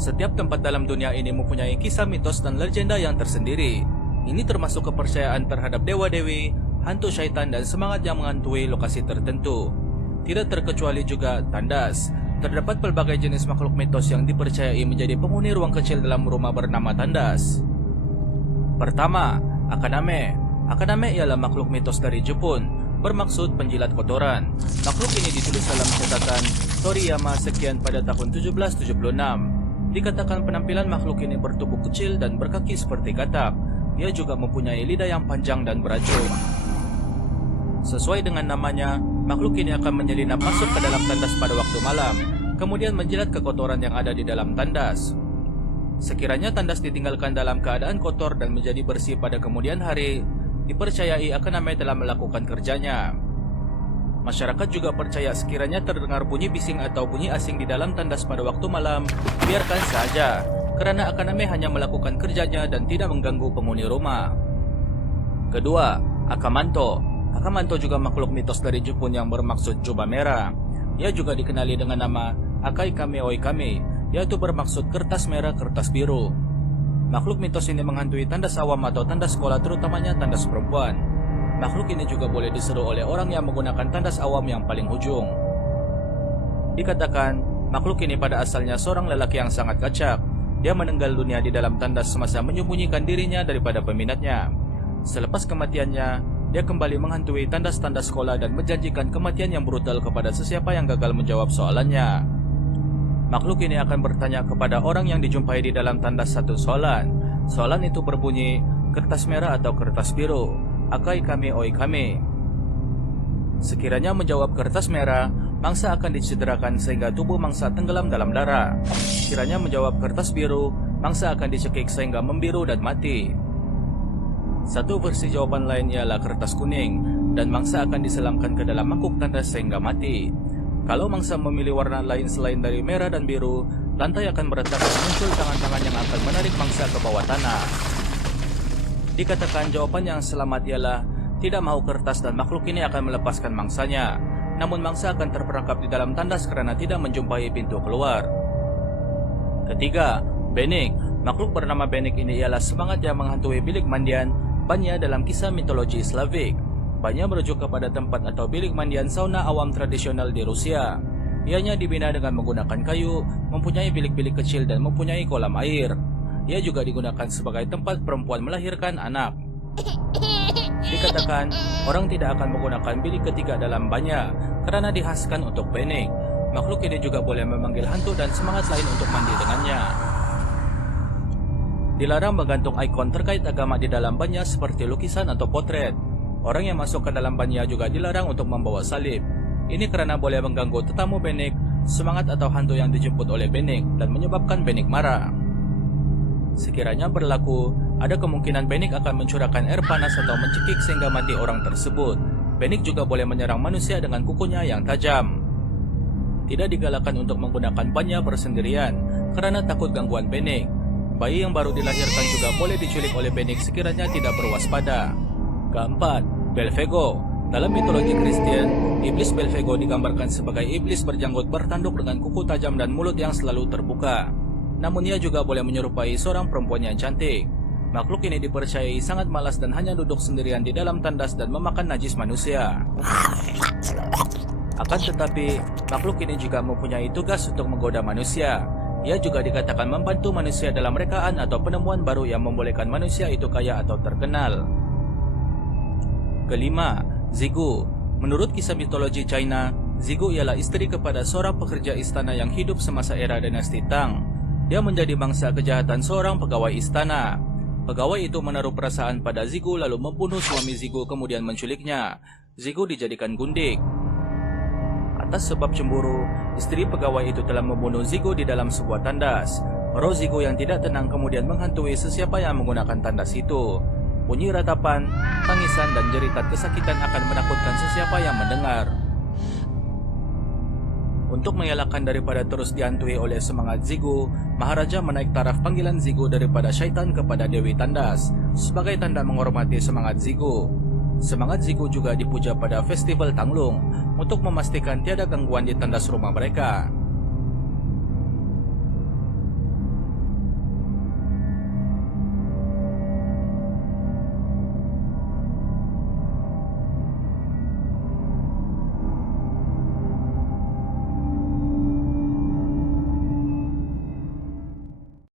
Setiap tempat dalam dunia ini mempunyai kisah mitos dan legenda yang tersendiri. Ini termasuk kepercayaan terhadap dewa-dewi, hantu syaitan dan semangat yang menghantui lokasi tertentu. Tidak terkecuali juga tandas. Terdapat pelbagai jenis makhluk mitos yang dipercayai menjadi penghuni ruang kecil dalam rumah bernama tandas. Pertama, Akaname. Akaname ialah makhluk mitos dari Jepun, bermaksud penjilat kotoran. Makhluk ini ditulis dalam catatan Toriyama sekian pada tahun 1776. Dikatakan penampilan makhluk ini bertubuh kecil dan berkaki seperti katak. Ia juga mempunyai lidah yang panjang dan beracun. Sesuai dengan namanya, makhluk ini akan menyelinap masuk ke dalam tandas pada waktu malam, kemudian menjilat kekotoran yang ada di dalam tandas. Sekiranya tandas ditinggalkan dalam keadaan kotor dan menjadi bersih pada kemudian hari, dipercayai Akaname telah melakukan kerjanya. Masyarakat juga percaya sekiranya terdengar bunyi bising atau bunyi asing di dalam tandas pada waktu malam, biarkan saja, karena Akaname hanya melakukan kerjanya dan tidak mengganggu penghuni rumah. Kedua, Akamanto. Akamanto juga makhluk mitos dari Jepun yang bermaksud jubah merah. Ia juga dikenali dengan nama Akai Kame Oi Kame, yaitu bermaksud kertas merah kertas biru. Makhluk mitos ini menghantui tandas awam atau tandas sekolah, terutamanya tandas perempuan. Makhluk ini juga boleh diseru oleh orang yang menggunakan tandas awam yang paling ujung. Dikatakan, makhluk ini pada asalnya seorang lelaki yang sangat kacak. Dia meninggal dunia di dalam tandas semasa menyembunyikan dirinya daripada peminatnya. Selepas kematiannya, dia kembali menghantui tandas-tandas sekolah dan menjanjikan kematian yang brutal kepada sesiapa yang gagal menjawab soalannya. Makhluk ini akan bertanya kepada orang yang dijumpai di dalam tandas satu soalan. Soalan itu berbunyi, kertas merah atau kertas biru? Akai Kame Oi Kame. Sekiranya menjawab kertas merah, mangsa akan dicederakan sehingga tubuh mangsa tenggelam dalam darah. Sekiranya menjawab kertas biru, mangsa akan dicekik sehingga membiru dan mati. Satu versi jawaban lain ialah kertas kuning, dan mangsa akan diselamkan ke dalam mangkuk tandas sehingga mati. Kalau mangsa memilih warna lain selain dari merah dan biru, lantai akan meretak dan muncul tangan-tangan yang akan menarik mangsa ke bawah tanah. Dikatakan jawaban yang selamat ialah tidak mahu kertas dan makhluk ini akan melepaskan mangsanya. Namun mangsa akan terperangkap di dalam tandas karena tidak menjumpai pintu keluar. Ketiga, Benik. Makhluk bernama Benik ini ialah semangat yang menghantui bilik mandian Banya dalam kisah mitologi Slavik. Banya merujuk kepada tempat atau bilik mandian sauna awam tradisional di Rusia. Ianya dibina dengan menggunakan kayu, mempunyai bilik-bilik kecil dan mempunyai kolam air. Ia juga digunakan sebagai tempat perempuan melahirkan anak. Dikatakan, orang tidak akan menggunakan bilik ketiga dalam Banya karena dihaskan untuk Benik. Makhluk ini juga boleh memanggil hantu dan semangat lain untuk mandi dengannya. Dilarang menggantung ikon terkait agama di dalam Banya seperti lukisan atau potret. Orang yang masuk ke dalam Banya juga dilarang untuk membawa salib. Ini karena boleh mengganggu tetamu Benik, semangat atau hantu yang dijemput oleh Benik, dan menyebabkan Benik marah. Sekiranya berlaku, ada kemungkinan Benik akan mencurahkan air panas atau mencekik sehingga mati orang tersebut. Benik juga boleh menyerang manusia dengan kukunya yang tajam. Tidak digalakkan untuk menggunakan Banya bersendirian karena takut gangguan Benik. Bayi yang baru dilahirkan juga boleh diculik oleh Benik sekiranya tidak berwaspada. Keempat, Belphego. Dalam mitologi Kristen, iblis Belphego digambarkan sebagai iblis berjanggut bertanduk dengan kuku tajam dan mulut yang selalu terbuka. Namun ia juga boleh menyerupai seorang perempuan yang cantik. Makhluk ini dipercayai sangat malas dan hanya duduk sendirian di dalam tandas dan memakan najis manusia. Akan tetapi, makhluk ini juga mempunyai tugas untuk menggoda manusia. Ia juga dikatakan membantu manusia dalam rekaan atau penemuan baru yang membolehkan manusia itu kaya atau terkenal. Kelima, Zigu. Menurut kisah mitologi China, Zigu ialah istri kepada seorang pekerja istana yang hidup semasa era dinasti Tang. Dia menjadi mangsa kejahatan seorang pegawai istana. Pegawai itu menaruh perasaan pada Zigu lalu membunuh suami Zigu kemudian menculiknya. Zigu dijadikan gundik. Atas sebab cemburu, istri pegawai itu telah membunuh Zigu di dalam sebuah tandas. Roh Zigu yang tidak tenang kemudian menghantui sesiapa yang menggunakan tandas itu. Bunyi ratapan, tangisan dan jeritan kesakitan akan menakutkan sesiapa yang mendengar. Untuk mengelakkan daripada terus dihantui oleh semangat Zigu, Maharaja menaik taraf panggilan Zigu daripada syaitan kepada Dewi Tandas sebagai tanda menghormati semangat Zigu. Semangat Zigu juga dipuja pada festival Tanglung untuk memastikan tiada gangguan di tandas rumah mereka.